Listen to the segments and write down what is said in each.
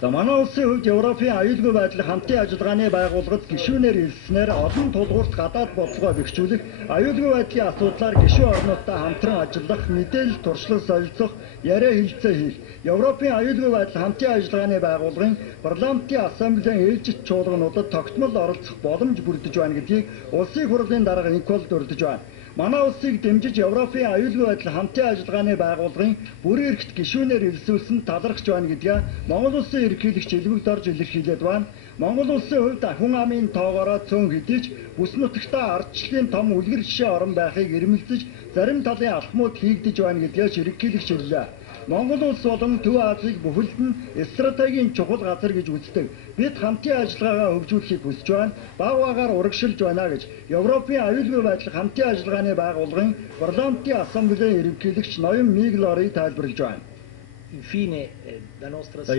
За манай улсын хувьд Европын аюулгүй байдлын хамтын ажиллагааны байгууллагад гишүүнээр хэлснээр олон тулгуурт гадаад бодлогоо бэхжүүлэх, аюулгүй байдлын асуудлаар гишүүн орнуудтай хамтран ажиллах, мэдээлэл туршлага солилцох, яриа хэлцээ хийх, Европын аюулгүй байдлын хамтын ажиллагааны байгууллагын парламентын ассамблеийн ээлжит чуулгануудад тогтмол оролцох боломж бүрдэж байна гэдгийг улсын хурлын дарга Никол дурдж байна. Манай улсыг дэмжиж Европын аюулгүй байдлын хамтын ажиллагааны байгууллагын бүрэн эрхт гишүүнээр хэлсүүлсэн талархж байна гэдгээ Монгол улсын ерөнхийлөгч Илбэг Дорж илэрхийлээд байна. Монгол улсын хувьд хүн амын тоогоороо цөөн хэдийч бүс нутагтаа ардчлалын том үлгэр жишээ орон байхыг эрмэлзэж зарим талын алхмууд хийгдэж байна гэдгээс ерөнхийлөгч хэллээ. Монгол улс болон Төв Азийг бүхэлд нь стратегийн чухал газар гэж үздэг. Бид хамтын ажиллагаагаа хөгжүүлэхийг хүсэж байна. Баг багаар урагшилж байна гэж Европын аюулгүй байдлын хамтын ажиллагааны байгууллагын парламентын ассамблеийн ерөнхийлөгч Ноён Миглори тайлбарлаж байна.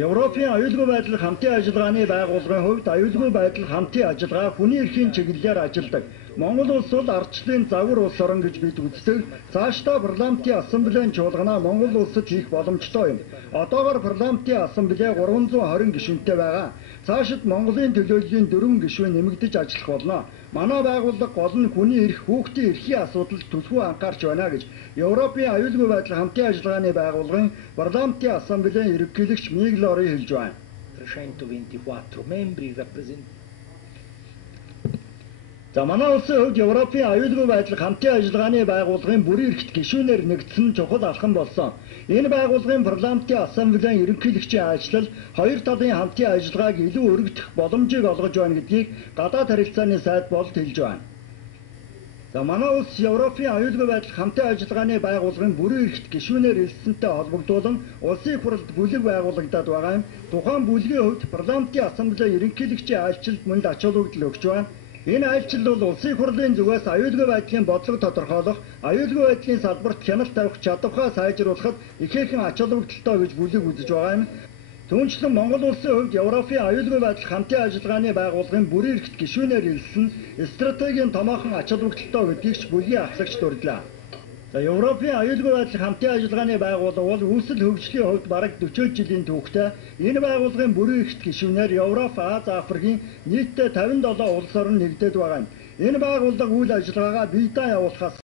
Европын аюулгүй байдлын хамтын ажиллагааны байгууллагын хувьд аюулгүй байдлын хамтын ажиллагаа хүний эрхийн чиглэлээр ажилладаг. Монгол улс бол ардчлалын загвар улс орн гэж бид үздэг. Цаашдаа парламентын ассамблеийн чуулганаа Монгол улсад хийх боломжтой юм. Одоогоор парламентын ассамбле 320 гишүүнтэй байгаа. Цаашид Монголын төлөөллийн 4 гишүүн нэмэгдэж ажиллах болно. Манай байгууллага гол нь хүний эрх, хүүхдийн эрхийн асуудалд түлхүү анхаарч байна гэж Европын аюулгүй байдлын хамтын ажиллагааны байгууллагын парламентын ассамблеийн ерөнхийлөгч Миглори хэлж байна. 324 membri За манай улсын хувьд Европын аюулгүй байдлын хамтын ажиллагааны байгууллагын бүрэн эрхт гишүүнээр нэгдсэн чухал алхам болсон. Энэ байгууллагын парламентын ассамблеийн ерөнхийлөгчийн ажил хоёр талын хамтын ажиллагааг илүү өргөдөх боломжийг олгож байна гэдгийг гадаад харилцааны сайд болд хэлж байна. За манай улс Европын аюулгүй байдлын хамтын ажиллагааны байгууллагын бүрэн эрхт гишүүнээр хэлсэнтэй холбогдуулан улсын хурлд бүлэг байгуулагдаад байгаа юм. Тухайн бүлгийн хувьд парламентын ассамблеийн ерөнхийлөгчийн айлчилд мөн ач холбогдол өгч байна. Энэ айлчил бол улсын хурлын зүгээс аюулгүй байдлын бодлого тодорхойлох, аюулгүй байдлын салбарт хяналт тавих чадвараа сайжруулахад ихээхэн ач холбогдолтой гэж бүлэг үзэж байгаа юм. Түүнчлэн Монгол улсын хувьд Европын аюулгүй байдлын хамтын ажиллагааны байгууллагын бүрэн эрхт гишүүнээр хэлсэн стратегийн томоохон ач холбогдолтой гэдгийг ч бүлгийн ахлагч дурдлаа. За Европын аюулгүй байдлын хамтын ажиллагааны байгууллага бол үүсэл хөгжлийн хувьд бараг 40 жилийн түүхтэй. Энэ байгууллагын бүрэн эрхт гишүүнээр Европ, Аз, Африкийн нийтдээ 57 улс орн нэгдээд байгаа юм. Энэ байгууллага үйл ажиллагаагаа биедан явуулахаас